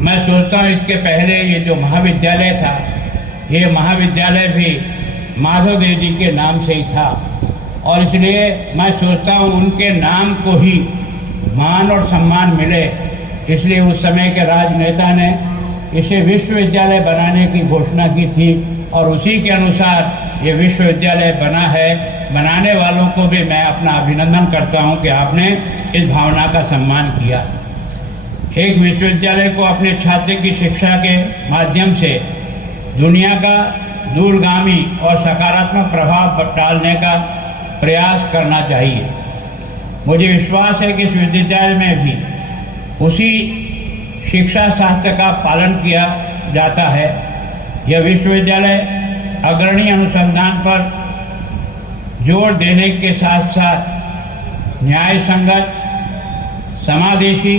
मैं सोचता हूँ इसके पहले ये जो महाविद्यालय था, ये महाविद्यालय भी माधव देव जी के नाम से ही था, और इसलिए मैं सोचता हूँ उनके नाम को ही मान और सम्मान मिले, इसलिए उस समय के राजनेता ने इसे विश्वविद्यालय बनाने की घोषणा की थी, और उसी के अनुसार ये विश्वविद्यालय बना है। बनाने वालों को भी मैं अपना अभिनंदन करता हूँ कि आपने इस भावना का सम्मान किया। एक विश्वविद्यालय को अपने छात्र की शिक्षा के माध्यम से दुनिया का दूरगामी और सकारात्मक प्रभाव डालने का प्रयास करना चाहिए। मुझे विश्वास है कि इस विश्वविद्यालय में भी उसी शिक्षा शास्त्र का पालन किया जाता है। यह विश्वविद्यालय अग्रणी अनुसंधान पर जोर देने के साथ साथ न्याय संगत, समावेशी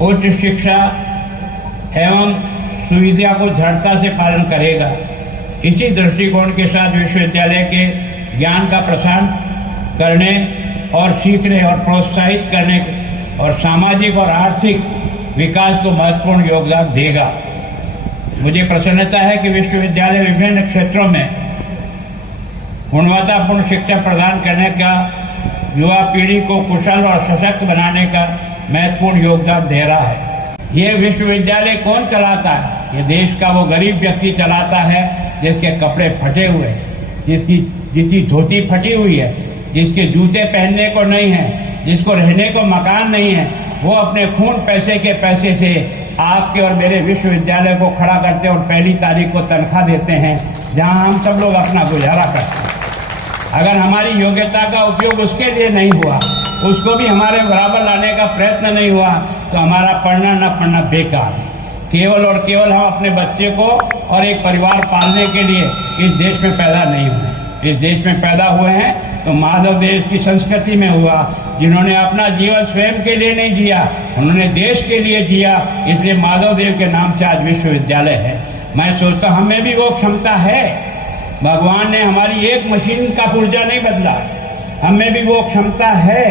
उच्च शिक्षा एवं सुविधा को दृढ़ता से पालन करेगा। इसी दृष्टिकोण के साथ विश्वविद्यालय के ज्ञान का प्रसार करने और सीखने और प्रोत्साहित करने और सामाजिक और आर्थिक विकास को महत्वपूर्ण योगदान देगा। मुझे प्रसन्नता है कि विश्वविद्यालय विभिन्न क्षेत्रों में गुणवत्तापूर्ण शिक्षा प्रदान करने का, युवा पीढ़ी को कुशल और सशक्त बनाने का महत्वपूर्ण योगदान दे रहा है। ये विश्वविद्यालय कौन चलाता है? ये देश का वो गरीब व्यक्ति चलाता है जिसके कपड़े फटे हुए हैं, जिसकी धोती फटी हुई है, जिसके जूते पहनने को नहीं है, जिसको रहने को मकान नहीं है। वो अपने खून पैसे के पैसे से आपके और मेरे विश्वविद्यालय को खड़ा करते हैं और पहली तारीख को तनख्वाह देते हैं, जहां हम सब लोग अपना गुजारा करते हैं। अगर हमारी योग्यता का उपयोग उसके लिए नहीं हुआ, उसको भी हमारे बराबर लाने का प्रयत्न नहीं हुआ, तो हमारा पढ़ना न पढ़ना बेकार है। केवल और केवल हम अपने बच्चे को और एक परिवार पालने के लिए इस देश में पैदा नहीं हुए। इस देश में पैदा हुए हैं तो माधव देव की संस्कृति में हुआ, जिन्होंने अपना जीवन स्वयं के लिए नहीं जिया, उन्होंने देश के लिए जिया। इसलिए माधव देव के नाम से आज विश्वविद्यालय है। मैं सोचता हूं हमें भी वो क्षमता है। भगवान ने हमारी एक मशीन का पुर्जा नहीं बदला, हमें भी वो क्षमता है।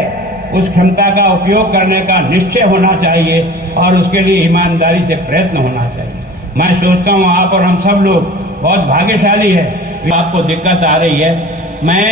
उस क्षमता का उपयोग करने का निश्चय होना चाहिए और उसके लिए ईमानदारी से प्रयत्न होना चाहिए। मैं सोचता हूँ आप और हम सब लोग बहुत भाग्यशाली है। आपको दिक्कत आ रही है, मैं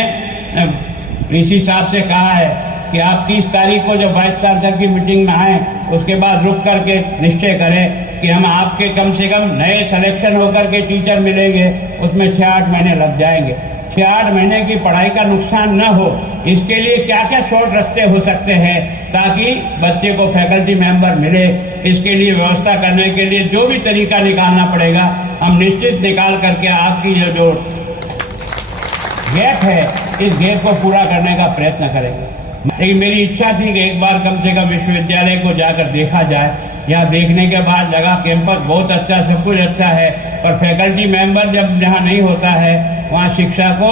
इसी साहब से कहा है कि आप 30 तारीख को जब वाइस चांसलर की मीटिंग में आए, उसके बाद रुक करके निश्चय करें कि हम आपके कम से कम नए सिलेक्शन होकर के टीचर मिलेंगे, उसमें 6-8 महीने लग जाएंगे। 6-8 महीने की पढ़ाई का नुकसान न हो, इसके लिए क्या क्या शॉर्ट रास्ते हो सकते हैं ताकि बच्चे को फैकल्टी मेंबर मिले, इसके लिए व्यवस्था करने के लिए जो भी तरीका निकालना पड़ेगा हम निश्चित निकाल करके आपकी जो गैप है, इस गैप को पूरा करने का प्रयत्न करेंगे। लेकिन मेरी इच्छा थी कि एक बार कम से कम विश्वविद्यालय को जाकर देखा जाए। यहाँ देखने के बाद लगा कैंपस बहुत अच्छा, सब कुछ अच्छा है, पर फैकल्टी मेंबर जब यहाँ नहीं होता है, वहाँ शिक्षा को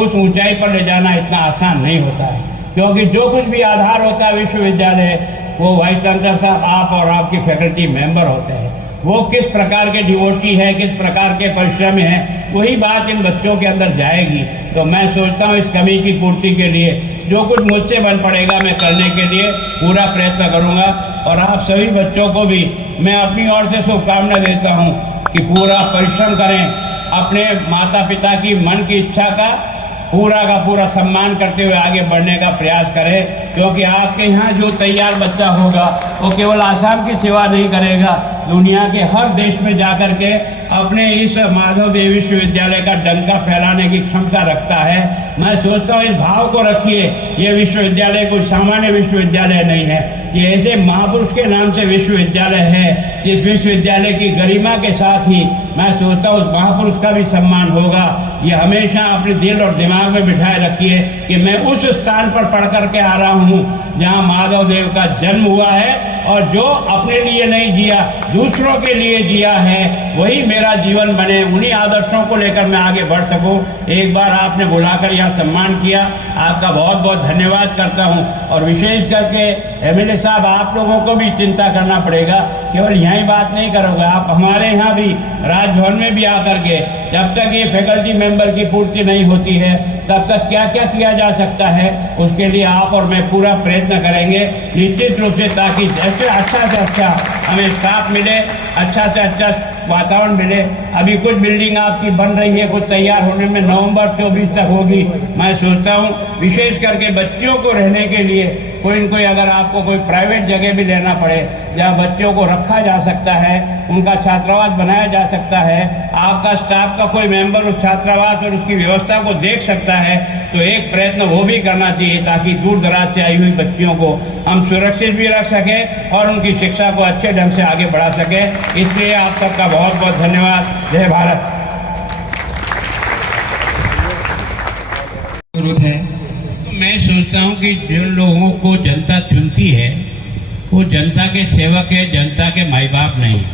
उस ऊंचाई पर ले जाना इतना आसान नहीं होता है। क्योंकि जो कुछ भी आधार होता है विश्वविद्यालय, वो वाइस चांसलर साहब, आप और आपकी फैकल्टी मेंबर होते हैं। वो किस प्रकार के डिवोटी है, किस प्रकार के परिश्रम है, वही बात इन बच्चों के अंदर जाएगी। तो मैं सोचता हूँ इस कमी की पूर्ति के लिए जो कुछ मुझसे बन पड़ेगा मैं करने के लिए पूरा प्रयत्न करूँगा। और आप सभी बच्चों को भी मैं अपनी ओर से शुभकामना देता हूँ कि पूरा परिश्रम करें, अपने माता पिता की मन की इच्छा का पूरा सम्मान करते हुए आगे बढ़ने का प्रयास करें। क्योंकि आपके यहाँ जो तैयार बच्चा होगा वो केवल आसाम की सेवा नहीं करेगा, दुनिया के हर देश में जाकर के अपने इस माधव देव विश्वविद्यालय का डंका फैलाने की क्षमता रखता है। मैं सोचता हूँ इस भाव को रखिए। ये विश्वविद्यालय कोई सामान्य विश्वविद्यालय नहीं है, ये ऐसे महापुरुष के नाम से विश्वविद्यालय है। इस विश्वविद्यालय की गरिमा के साथ ही मैं सोचता हूँ उस महापुरुष का भी सम्मान होगा। ये हमेशा अपने दिल और दिमाग में बिठाए रखिए कि मैं उस स्थान पर पढ़ करके आ रहा हूँ जहाँ माधव देव का जन्म हुआ है, और जो अपने लिए नहीं जिया, दूसरों के लिए जिया है, वही मेरा जीवन बने। उन्हीं आदर्शों को लेकर मैं आगे बढ़ सकूं। एक बार आपने बुलाकर यहाँ सम्मान किया, आपका बहुत बहुत धन्यवाद करता हूँ। और विशेष करके एमएलए साहब, आप लोगों को भी चिंता करना पड़ेगा, केवल यहीं बात नहीं करोगे, आप हमारे यहाँ भी राजभवन में भी आकर के जब तक ये फैकल्टी मेंबर की पूर्ति नहीं होती है तब तक क्या क्या किया जा सकता है, उसके लिए आप और मैं पूरा प्रयत्न करेंगे निश्चित रूप से, ताकि जैसे अच्छा से अच्छा हमें स्टाफ मिले, अच्छा से अच्छा वातावरण मिले। अभी कुछ बिल्डिंग आपकी बन रही है, कुछ तैयार होने में नवंबर 24 तक होगी। मैं सोचता हूँ विशेष करके बच्चियों को रहने के लिए कोई न कोई, अगर आपको कोई प्राइवेट जगह भी लेना पड़े जहाँ बच्चों को रखा जा सकता है, उनका छात्रावास बनाया जा सकता है, आपका स्टाफ का कोई मेंबर उस छात्रावास और उसकी व्यवस्था को देख सकता है, तो एक प्रयत्न वो भी करना चाहिए ताकि दूर दराज से आई हुई बच्चियों को हम सुरक्षित भी रख सकें और उनकी शिक्षा को अच्छे ढंग से आगे बढ़ा सकें। इसलिए आप सबका बहुत बहुत धन्यवाद। जय भारत। जरूरत है। तो मैं सोचता हूं कि जिन लोगों को जनता चुनती है वो जनता के सेवक है, जनता के माई बाप नहीं।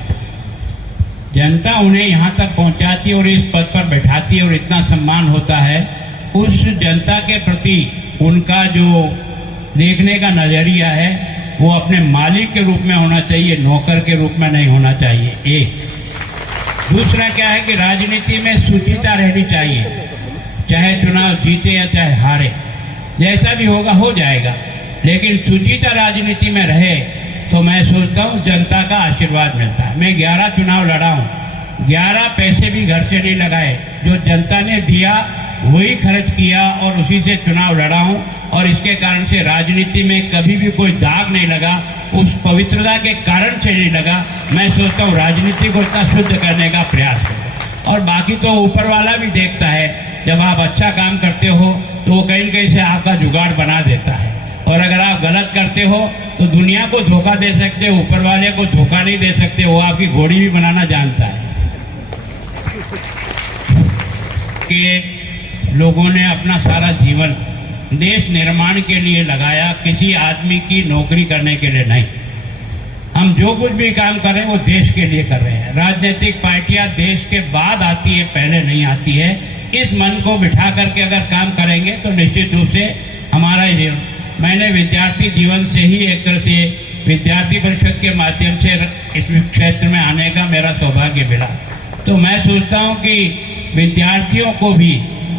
जनता उन्हें यहाँ तक पहुँचाती है और इस पद पर बैठाती है और इतना सम्मान होता है, उस जनता के प्रति उनका जो देखने का नजरिया है वो अपने मालिक के रूप में होना चाहिए, नौकर के रूप में नहीं होना चाहिए। एक दूसरा क्या है कि राजनीति में शुचिता रहनी चाहिए, चाहे चुनाव जीते या चाहे हारे, जैसा भी होगा हो जाएगा, लेकिन शुचिता राजनीति में रहे तो मैं सोचता हूँ जनता का आशीर्वाद मिलता है। मैं 11 चुनाव लड़ा हूँ, 11 पैसे भी घर से नहीं लगाए, जो जनता ने दिया वही खर्च किया और उसी से चुनाव लड़ा हूँ और इसके कारण से राजनीति में कभी भी कोई दाग नहीं लगा, उस पवित्रता के कारण से नहीं लगा। मैं सोचता हूँ राजनीति को इतना शुद्ध करने का प्रयास करो और बाकी तो ऊपर वाला भी देखता है। जब आप अच्छा काम करते हो तो वो कहीं न कहीं से आपका जुगाड़ बना देता है, और अगर आप गलत करते हो तो दुनिया को धोखा दे सकते हो, ऊपर वाले को धोखा नहीं दे सकते, वो आपकी घोड़ी भी बनाना जानता है। कि लोगों ने अपना सारा जीवन देश निर्माण के लिए लगाया, किसी आदमी की नौकरी करने के लिए नहीं। हम जो कुछ भी काम कर रहे हैं वो देश के लिए कर रहे हैं। राजनीतिक पार्टियां देश के बाद आती है, पहले नहीं आती है। इस मन को बिठा करके अगर काम करेंगे तो निश्चित रूप से हमारा जीवन, मैंने विद्यार्थी जीवन से ही एक तरह से विद्यार्थी परिषद के माध्यम से इस क्षेत्र में आने का मेरा सौभाग्य मिला। तो मैं सोचता हूँ कि विद्यार्थियों को भी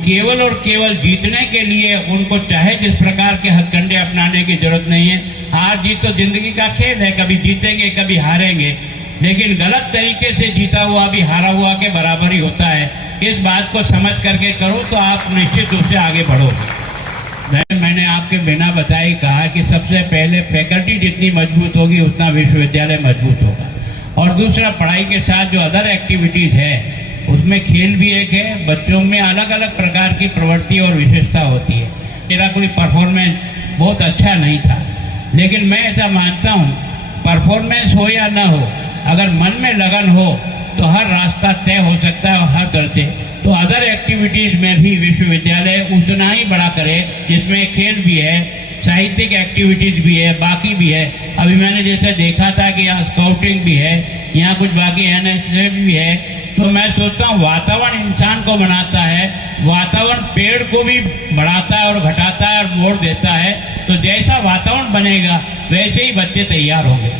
केवल और केवल जीतने के लिए उनको चाहे जिस प्रकार के हथकंडे अपनाने की जरूरत नहीं है। हार जीत तो जिंदगी का खेल है, कभी जीतेंगे कभी हारेंगे, लेकिन गलत तरीके से जीता हुआ भी हारा हुआ के बराबर ही होता है। इस बात को समझ करके करो तो आप निश्चित रूप से आगे बढ़ोगे। मैंने आपके बिना बताए कहा कि सबसे पहले फैकल्टी जितनी मजबूत होगी उतना विश्वविद्यालय मजबूत होगा, और दूसरा पढ़ाई के साथ जो अदर एक्टिविटीज है उसमें खेल भी एक है। बच्चों में अलग अलग प्रकार की प्रवृत्ति और विशेषता होती है। मेरा कोई परफॉर्मेंस बहुत अच्छा नहीं था, लेकिन मैं ऐसा मानता हूँ परफॉर्मेंस हो या ना हो, अगर मन में लगन हो तो हर रास्ता तय हो सकता है हर तरह से। तो अदर एक्टिविटीज में भी विश्वविद्यालय उतना ही बड़ा करे, जिसमें खेल भी है, साहित्यिक एक्टिविटीज भी है, बाकी भी है। अभी मैंने जैसे देखा था कि यहाँ स्काउटिंग भी है, यहाँ कुछ बाकी NSS भी है। तो मैं सोचता हूँ वातावरण इंसान को बनाता है, वातावरण पेड़ को भी बढ़ाता है और घटाता है और मोड़ देता है। तो जैसा वातावरण बनेगा वैसे ही बच्चे तैयार होंगे।